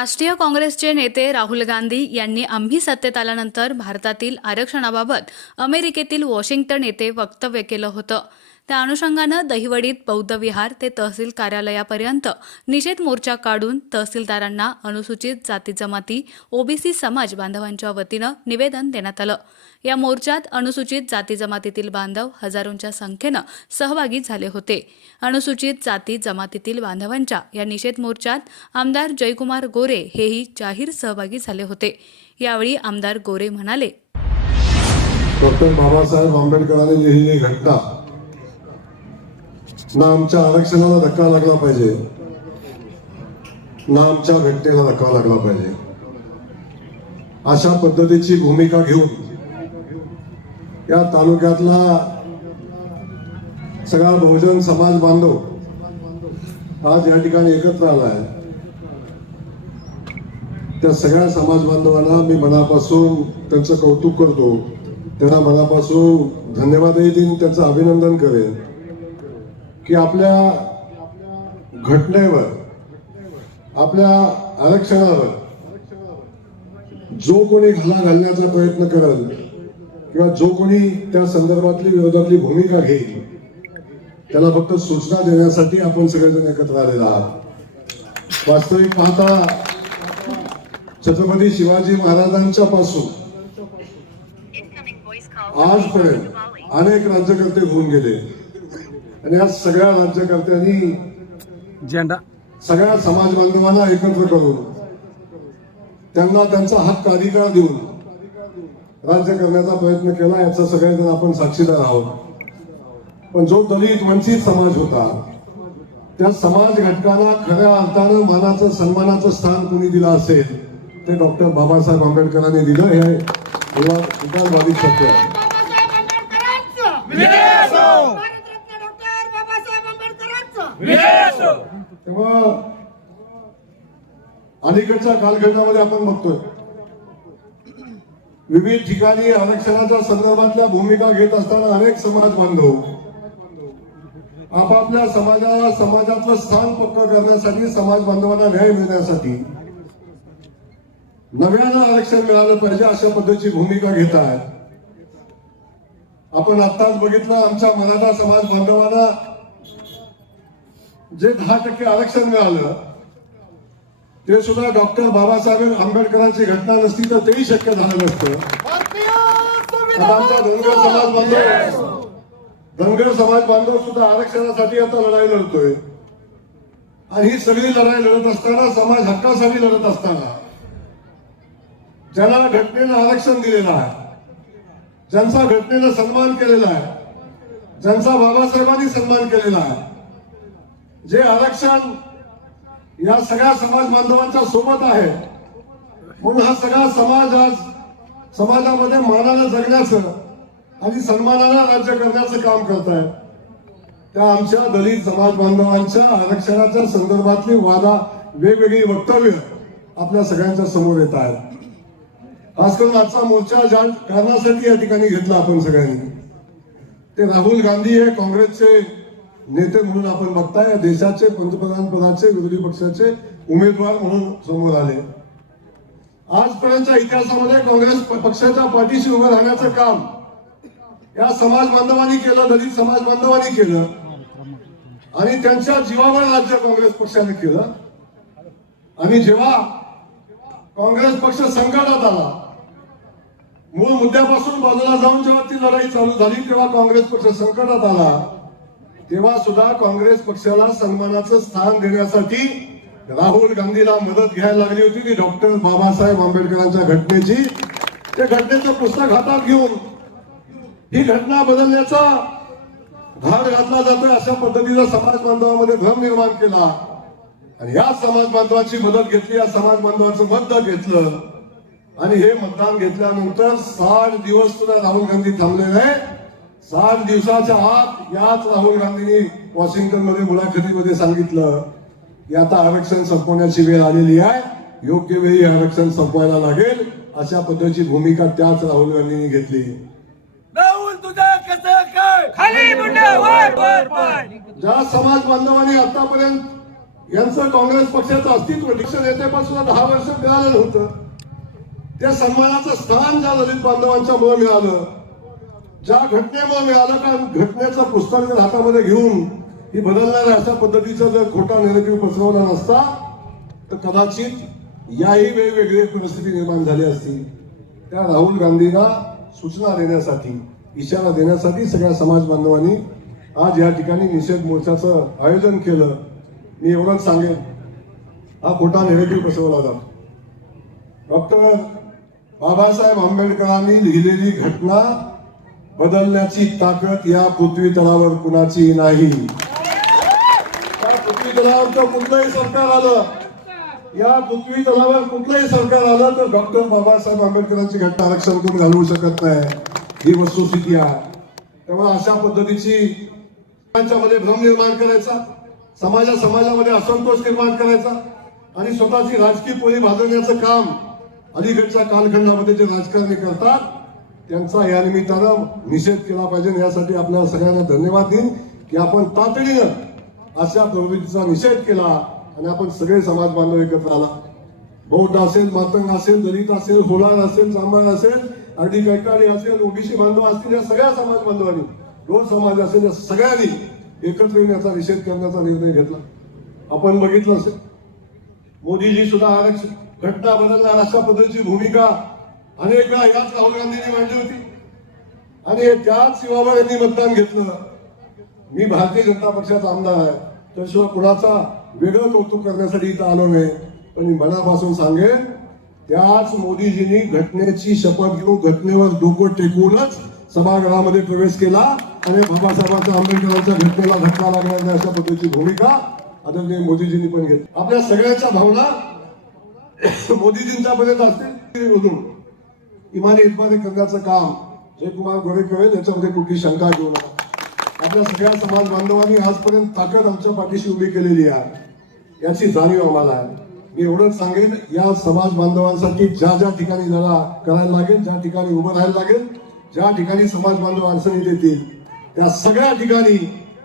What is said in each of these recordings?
राष्ट्रीय काँग्रेसचे नेते राहुल गांधी यांनी आम्ही सत्तेत आल्यानंतर भारतातील आरक्षणाबाबत अमेरिकेतील वॉशिंग्टन येथे वक्तव्य केलं होतं. त्या अनुषंगानं दहिवडीत बौद्ध विहार ते तहसील कार्यालयापर्यंत निषेध मोर्चा काढून तहसीलदारांना अनुसूचित जाती जमाती ओबीसी समाज बांधवांच्या वतीनं निवेदन देण्यात आलं. या मोर्चात अनुसूचित जाती जमातीतील बांधव हजारोंच्या संख्येनं सहभागी झाले होते. अनुसूचित जाती जमातीतील बांधवांच्या या निषेध मोर्चात आमदार जयकुमार गोरे हेही जाहीर सहभागी झाले होते. यावेळी आमदार गोरे म्हणाले डॉक्टर बाबासाहेब आंबेडकरांनी लिहिलेली घटना ना आमच्या आरक्षणाला धक्का लागला पाहिजे. ना आमच्या घटनेला धक्का लागला पाहिजे. अशा पद्धतीची भूमिका घेऊन या तालुक्यातला सगळा बहुजन समाज बांधव आज या ठिकाणी एकत्र आलाय त्या सगळ्या समाज बांधवांना मी मनापासून त्यांचं कौतुक करतो. त्यांना मनापासून धन्यवादही देईन त्यांचं अभिनंदन करेन. की आपल्या घटनेवर आपल्या आरक्षणावर जो कोणी घाला घालण्याचा प्रयत्न करेल किंवा जो कोणी त्या संदर्भातली विरोधातली भूमिका घेईल त्याला फक्त सूचना देण्यासाठी आपण सगळेजण एकत्र आलेला आहात. वास्तविक पाहता छत्रपती शिवाजी महाराजांच्या पासून आजपर्यंत अनेक राज्यकर्ते होऊन गेले. आणि या सगळ्या राज्यकर्त्यांनी झेंडा. सगळ्या समाज बांधवांना एकत्र करून त्यांना त्यांचा हक्क अधिकार देऊन राज्य करण्याचा प्रयत्न केला याचा सगळेजण आपण साक्षीदार आहोत. पण जो दलित वंचित समाज होता त्या समाज घटकाला खऱ्या अर्थानं मानाचं सन्मानाचं स्थान कुणी दिलं असेल ते डॉक्टर बाबासाहेब आंबेडकरांनी दिलं हे उदारवादी सत्य आहे बाबासाहेब आंबेडकरांचं भारतरत्न डॉक्टर बाबासाहेब आंबेडकरांचं तेव्हा अलीकडच्या कालखंडामध्ये आपण बघतोय. विविध ठिकाणी आरक्षणाच्या संदर्भातल्या भूमिका घेत असताना अनेक समाज बांधव आपापल्या समाजाला समाजातलं स्थान पक्क करण्यासाठी समाज बांधवांना न्याय मिळण्यासाठी नव्यानं आरक्षण मिळालं पाहिजे अशा पद्धतीची भूमिका घेत आहेत. आपण आत्ताच बघितलं आमच्या मराठा समाज बांधवांना जे दहा टक्के आरक्षण मिळालं ते सुद्धा डॉक्टर बाबासाहेब आंबेडकरांची घटना नसती तर तेही शक्य झालं नसतं. आमचा धनगर समाज बांधव धनगर समाज बांधव सुद्धा आरक्षणासाठी आता लढाई लढतोय. आणि ही सगळी लढाई लढत असताना समाज हक्कासाठी लढत असताना ज्याला घटनेनं आरक्षण दिलेलं आहे ज्यांचा घटनेनं सन्मान केलेला आहे ज्यांचा बाबासाहेबांनी सन्मान केलेला आहे जे आरक्षण या सगळ्या समाज बांधवांच्या सोबत आहे म्हणून हा सगळा समाज आज समाजामध्ये मानानं जगण्याचं आणि सन्मानाला राज्य करण्याचं काम करत आहे त्या आमच्या दलित समाज बांधवांच्या आरक्षणाच्या संदर्भातली वादा वेगवेगळी वक्तव्य आपल्या सगळ्यांच्या समोर येत आहेत. खास करून आजचा मोर्चा ज्या कारणासाठी या ठिकाणी घेतला आपण सगळ्यांनी ते राहुल गांधी हे काँग्रेसचे नेते म्हणून आपण बघताय या देशाचे पंतप्रधान पदाचे विरोधी पक्षाचे उमेदवार म्हणून समोर आले. आजपर्यंतच्या इतिहासामध्ये काँग्रेस पक्षाच्या पाठीशी उभं राहण्याचं काम या समाज बांधवांनी केलं दलित समाज बांधवांनी केलं आणि त्यांच्या जीवावर राज्य काँग्रेस पक्षाने केलं. आणि जेव्हा काँग्रेस पक्ष संकटात आला मूळ मुद्द्यापासून बाजूला जाऊन जेव्हा ती लढाई चालू झाली तेव्हा काँग्रेस पक्ष संकटात आला. तेव्हा सुद्धा काँग्रेस पक्षाला सन्मानाचं स्थान देण्यासाठी राहुल गांधीला मदत घ्यायला लागली होती ती डॉक्टर बाबासाहेब आंबेडकरांच्या घटनेची. त्या घटनेचं पुस्तक हातात घेऊन ही घटना बदलण्याचा धाड घातला जातोय अशा पद्धतीचा समाज बांधवामध्ये भ्रम निर्माण केला. आणि या समाज बांधवाची मदत घेतली या समाज बांधवाचं मतदान घेतलं. आणि हे मतदान घेतल्यानंतर साठ दिवस सुद्धा राहुल गांधी थांबलेले आहे साठ दिवसाच्या आत याच राहुल गांधींनी वॉशिंग्टनमध्ये मुलाखतीमध्ये सांगितलं की आता आरक्षण संपवण्याची वेळ आलेली आहे योग्य वेळी आरक्षण संपवायला लागेल अशा पद्धतीची भूमिका त्याच राहुल गांधींनी घेतली. राहुल तुझं कसं काय? खाली मुंड वर वर पाय ज्या समाज बांधवांनी आतापर्यंत यांचं काँग्रेस पक्षाचं अस्तित्व पक्ष नेतेपासून दहा वर्ष मिळालं नव्हतं त्या सन्मानाचं स्थान ज्या दलित बांधवांच्या मुळे मिळालं ज्या घटनेमुळे मिळालं कारण घटनेचं पुस्तक जर हातामध्ये घेऊन ही बदलणार आहे अशा पद्धतीचा जर खोटा नेरेटिव्ह पसरवला नसता तर कदाचित याही वेगवेगळी परिस्थिती निर्माण झाली असती. त्या राहुल गांधींना सूचना देण्यासाठी इशारा देण्यासाठी सगळ्या समाज बांधवांनी आज या ठिकाणी निषेध मोर्चाचं आयोजन केलं. मी एवढंच सांगेन. हा खोटा नेरेटिव्ह पसरवला जातो. डॉक्टर बाबासाहेब आंबेडकरांनी लिहिलेली घटना बदलण्याची ताकद या पृथ्वी तलावर कुणाची नाही. या पृथ्वी तलावर तर कुठलंही सरकार आलं या पृथ्वी तलावर कुठलंही सरकार आलं तर डॉक्टर बाबासाहेब आंबेडकरांची घटना आरक्षण करून घालवू शकत नाही? ही वस्तुस्थिती आहे. तेव्हा अशा पद्धतीची मध्ये भ्रम निर्माण करायचा समाजा समाजामध्ये असंतोष निर्माण करायचा आणि स्वतःची राजकीय पोळी भाजवण्याचं काम अलीकडच्या कालखंडामध्ये जे राजकारणी करतात त्यांचा या निमित्तानं निषेध केला पाहिजे. यासाठी आपल्याला सगळ्यांना धन्यवाद देईन की आपण तातडीनं अशा प्रवृत्तीचा निषेध केला आणि आपण सगळे समाज बांधव एकत्र आला. बौद्ध असेल मातंग असेल दलित असेल होलार असेल चांभार असेल अर्धी कैकाडी असेल ओबीसी बांधव असतील या सगळ्या समाज बांधवांनी रोज समाज असेल या सगळ्यांनी एकत्र येऊन याचा निषेध करण्याचा निर्णय घेतला. आपण बघितलं असेल. मोदीजी सुद्धा आरक्षण घटना बदलणार अशा पद्धतीची भूमिका अनेक वेळा याच राहुल गांधींनी मांडली होती. आणि त्याच युवावर यांनी मतदान घेतलं. मी भारतीय जनता पक्षाचा आमदार आहे. त्याशिवाय कुणाचा वेगळं कौतुक करण्यासाठी इथं आलो नाही. पण मी मनापासून सांगेन त्याच मोदीजींनी घटनेची शपथ घेऊन घटनेवर डोकं टेकूनच सभागृहामध्ये प्रवेश केला. आणि बाबासाहेबांच्या आंबेडकरांच्या घटनेला घटना लागणार नाही अशा पद्धतीची भूमिका आदरणीय मोदीजींनी पण घेतली. आपल्या सगळ्यांच्या भावना मोदीजींच्या पर्यंत असतील. मधून इमानी इतमाने करण्याचं काम जयकुमार गोरे करेल याच्यामध्ये कुठली शंका घेऊ नका. आपल्या सगळ्या समाज बांधवांनी आजपर्यंत ताकद आमच्या पाठीशी उभी केलेली आहे. याची जाणीव आम्हाला आहे. मी एवढंच सांगेन या समाज बांधवांसाठी ज्या ज्या ठिकाणी जरा करायला लागेल ज्या ठिकाणी उभं राहायला लागेल ज्या ठिकाणी समाज बांधव अडचणी देतील त्या सगळ्या ठिकाणी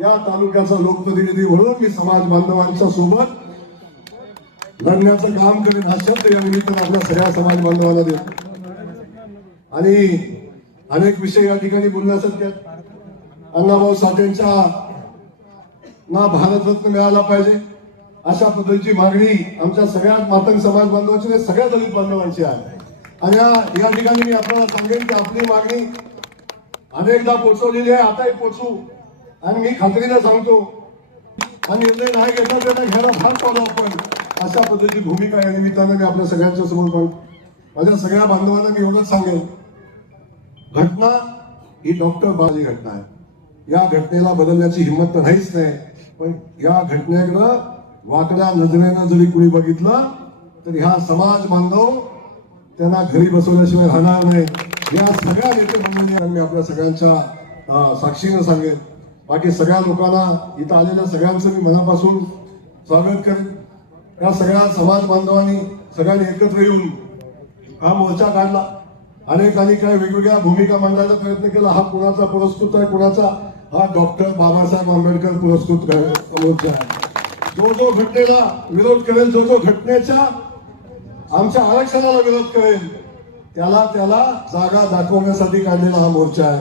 या तालुक्याचा लोकप्रतिनिधी म्हणून मी समाज बांधवांच्या सोबत लढण्याचं काम करेन हा शब्द या निमित्तानं आपल्या सगळ्या समाज बांधवांना देतो. आणि अनेक विषय या ठिकाणी बोलण्यासारख्यात अण्णाभाऊ साठेंच्या ना भारतरत्न मिळाला पाहिजे अशा पद्धतीची मागणी आमच्या सगळ्या मातंग समाज बांधवांची आणि सगळ्या दलित बांधवांची आहे. आणि या- ठिकाणी मी आपल्याला सांगेन की आपली मागणी अनेकदा पोचवलेली आहे आताही पोचू. आणि मी खात्रीनं सांगतो हा निर्णय नाही घेतला तर घ्यायला भाग पाडू आपण. अशा पद्धतीची भूमिका या निमित्तानं मी आपल्या सगळ्यांच्या समोर मांडतो. माझ्या सगळ्या बांधवांना मी एवढंच सांगेन. घटना ही डॉक्टर बाजी घटना आहे. या घटनेला बदलण्याची हिंमत तर नाहीच नाही पण या घटनेकडं वाकड्या नजरेनं जरी कुणी बघितलं तर ह्या समाज बांधव त्यांना घरी बसवल्याशिवाय राहणार नाही. या सगळ्या नेते मंडळी मी आपल्या सगळ्यांच्या साक्षीनं सांगेन. बाकी सगळ्या लोकांना इथं आलेल्या सगळ्यांचं मी मनापासून स्वागत करेन. या सगळ्या समाज बांधवांनी सगळ्यांनी एकत्र येऊन हा मोर्चा काढला. अनेकांनी काय वेगवेगळ्या भूमिका मांडायचा प्रयत्न केला. हा कुणाचा पुरस्कृत आहे कुणाचा? हा डॉक्टर बाबासाहेब आंबेडकर पुरस्कृत मोर्चा आहे. जो जो घटनेला विरोध करेल जो जो घटनेच्या आमच्या आरक्षणाला विरोध करेल त्याला त्याला जागा दाखवण्यासाठी काढलेला हा मोर्चा आहे.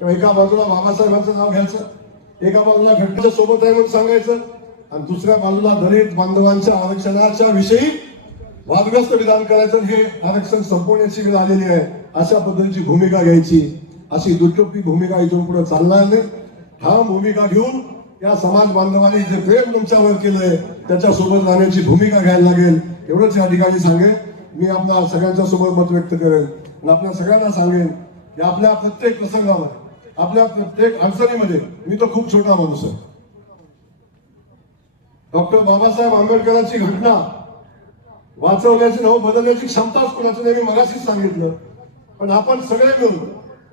तर एका बाजूला बाबासाहेबांचं नाव घ्यायचं एका बाजूला घटनेच्या सोबत आहे म्हणून सांगायचं आणि दुसऱ्या बाजूला दलित बांधवांच्या आरक्षणाच्या विषयी वादग्रस्त विधान करायचं हे आरक्षण संपवण्याची वेळ आलेली आहे अशा पद्धतीची भूमिका घ्यायची. अशी दुर्लभी भूमिका इथून पुढे चालणार नाही. हा भूमिका घेऊन या समाज बांधवांनी जे प्रेम तुमच्यावर केलंय त्याच्यासोबत राहण्याची भूमिका घ्यायला लागेल एवढंच या ठिकाणी सांगेन. मी आपल्या सगळ्यांच्या सोबत मत व्यक्त करेन आणि आपल्या सगळ्यांना सांगेन की आपल्या प्रत्येक प्रसंगावर आपल्या प्रत्येक अडचणीमध्ये मी तो खूप छोटा माणूस आहे. डॉक्टर बाबासाहेब आंबेडकरांची घटना वाचवण्याची नव बदलण्याची क्षमताच कोणाची नाही मी मगाशीच सांगितलं. पण आपण सगळे मिळून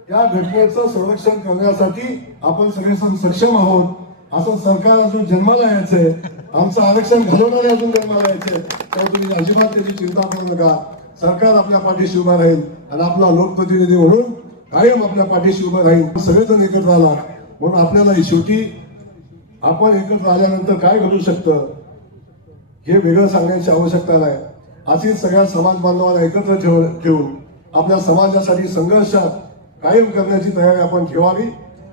या घटनेचं संरक्षण करण्यासाठी आपण सगळे सक्षम आहोत. असं सरकार अजून जन्माला यायचंय आमचं आरक्षण घालवणारे अजून जन्माला यायचंय तर तुम्ही अजिबात त्याची चिंता करू नका. सरकार आपल्या पाठीशी उभा राहील आणि आपला लोकप्रतिनिधी म्हणून कायम आपल्या पाठीशी उभं राहील. सगळेजण एकत्र आला म्हणून आपल्याला ही शेवटी आपण एकत्र आल्यानंतर काय घडू शकतं हे वेगळं सांगण्याची आवश्यकता नाही. अशीच सगळ्या समाज बांधवांना एकत्र ठेव ठेवून आपल्या समाजासाठी संघर्षात कायम करण्याची तयारी आपण ठेवावी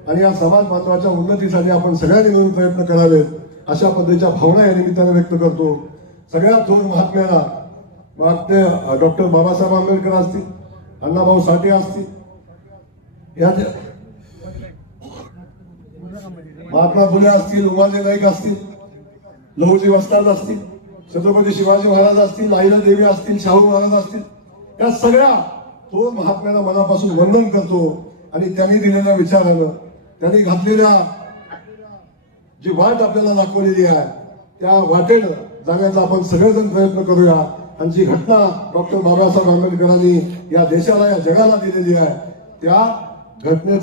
आणि या समाज बांधवाच्या उन्नतीसाठी आपण सगळ्यांनी मिळून प्रयत्न करावेत अशा पद्धतीच्या भावना या निमित्ताने व्यक्त करतो. सगळ्या थोर महात्म्याला मग डॉक्टर बाबासाहेब आंबेडकर असतील अण्णाभाऊ साठे असतील या महात्मा फुले असतील उमाजी नाईक असतील लहुजी वस्ताद असतील छत्रपती शिवाजी महाराज असतील लाईला देवी असतील शाहू महाराज असतील या सगळ्या तो महात्म्याला मनापासून वंदन करतो आणि त्यांनी दिलेल्या विचारानं त्यांनी घातलेल्या जी वाट आपल्याला दाखवलेली आहे त्या वाटेनं जाण्याचा आपण सगळेजण प्रयत्न करूया. आणि जी घटना डॉक्टर बाबासाहेब आंबेडकरांनी या देशाला या जगाला दिलेली आहे त्या घटनेत